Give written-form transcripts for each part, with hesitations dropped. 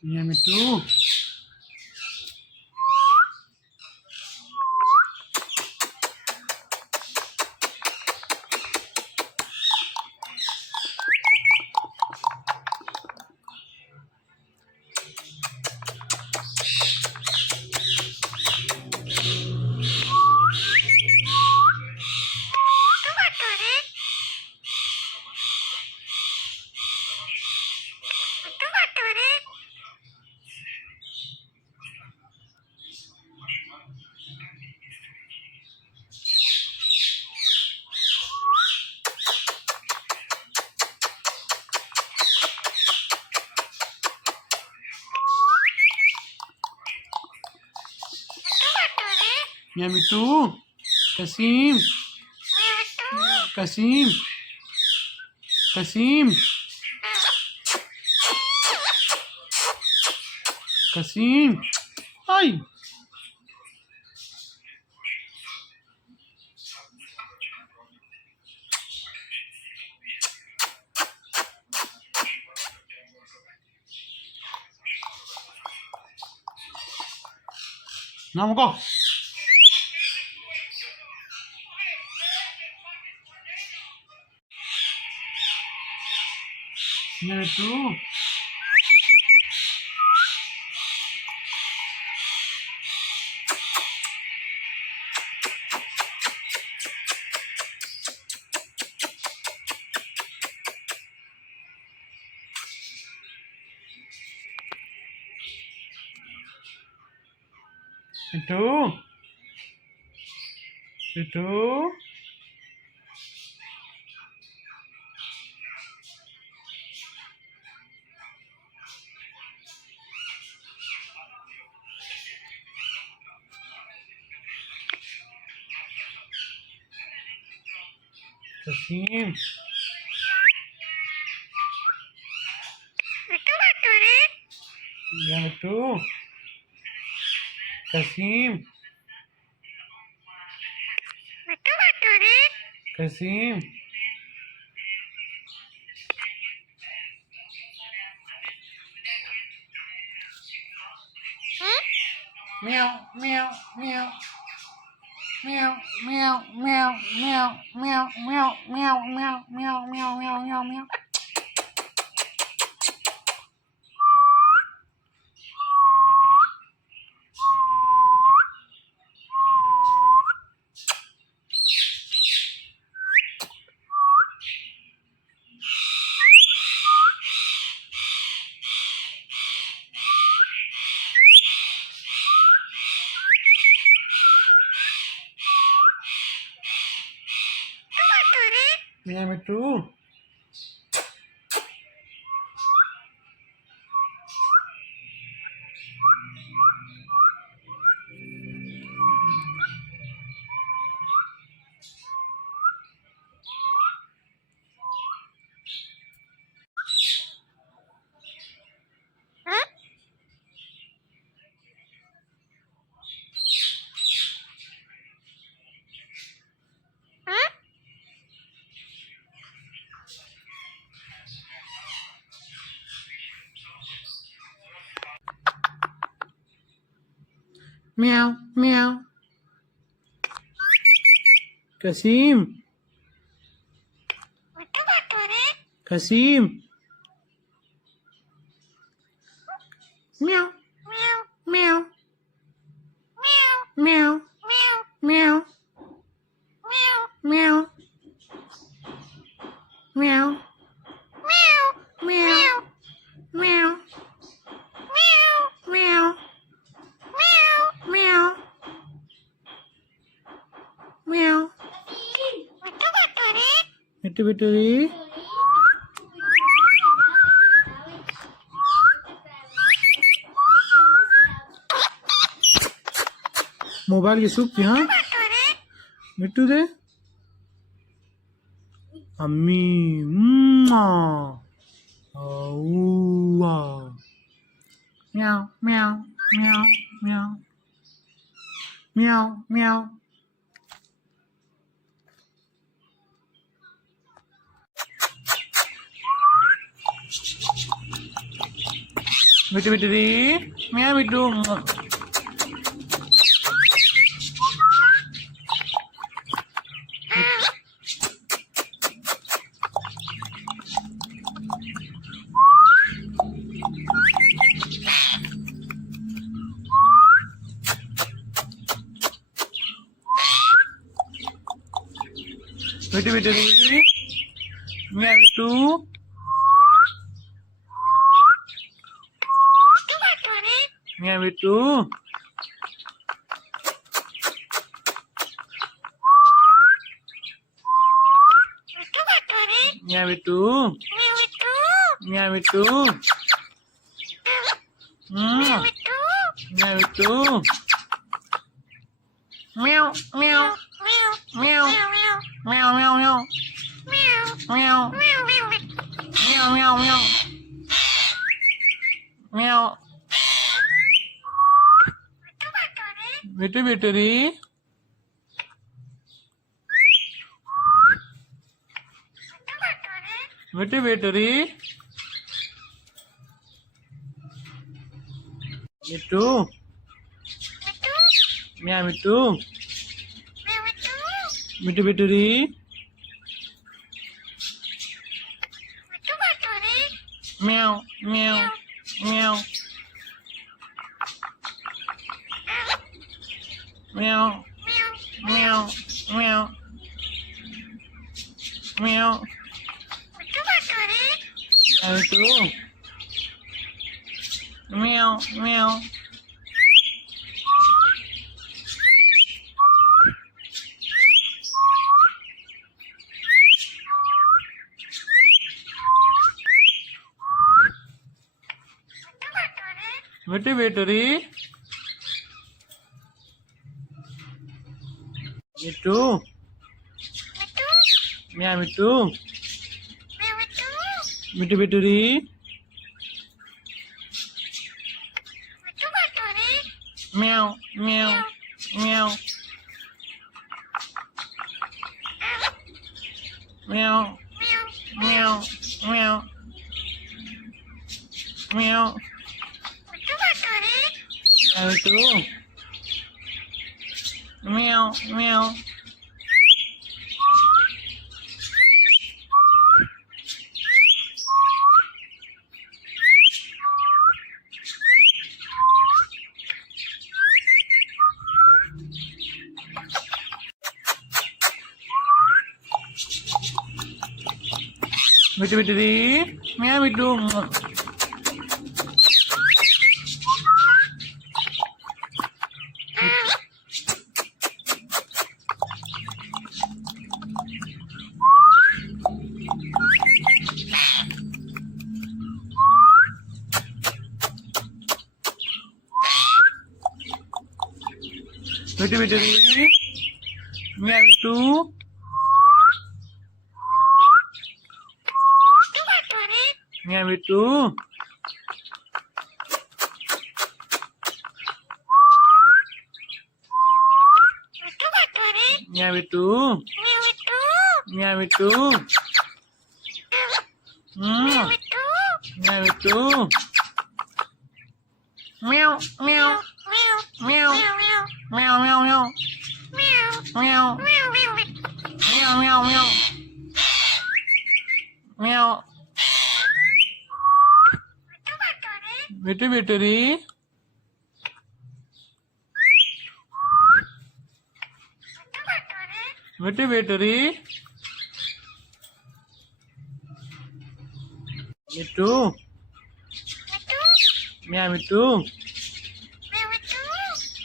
Yeah, me too. Yeah, me too. Kasim. Kasim. Kasim. Kasim. Ay. Now go. Yeah, me too. Me too. Me too. Kasim. Yeah, me too. Kasim. Kasim. Meow, meow, meow. Meow, meow, meow, meow, meow, meow, meow, meow, meow, meow, meow, meow, meow. Yeah, me too. Meow, meow. Kasim. Kasim. Meow, meow, meow, meow, meow, meow, meow, meow, meow, meow, meow. Bittu bittu. Mobile की soup थी हाँ मिट्टू दे अम्मी म्याओ म्याओ म्याओ म्याओ म्याओ म्याओ Bitu bitu di, meow bitu. Bitu bitu di, meow bitu. Meow bitu. Meow bitu. Meow bitu. Meow bitu. Meow meow. Meow. Meow meow meow. Meow. Meow meow meow. Meow. Bitu bitu di. Bitu bitu di. Bitu. Meow bitu. Bitu bitu di. Meow meow meow. Meow meow meow. Meow. Meow itu. Meow meow. Bitu bitu di. Itu. Meow itu. Bitu bitu di. Meow meow meow. Meow meow meow. Meow. Meow itu. Meow meow. Bitu bitu di, meow bitu. Bitu bitu di, meow bitu. Meow itu. Meow itu. Meow itu. Meow itu. Meow meow. Meow. Meow meow meow. Meow. Meow meow meow. Meow. Bitu bitu di. Bitu bitu di. Itu. Meow itu.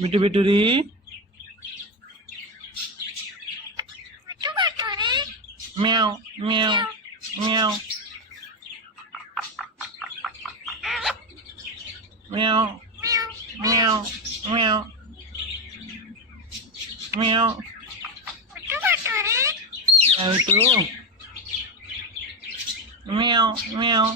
Bitu bitu di. Meow meow meow. Meow meow meow. Meow. Meow itu. Meow meow.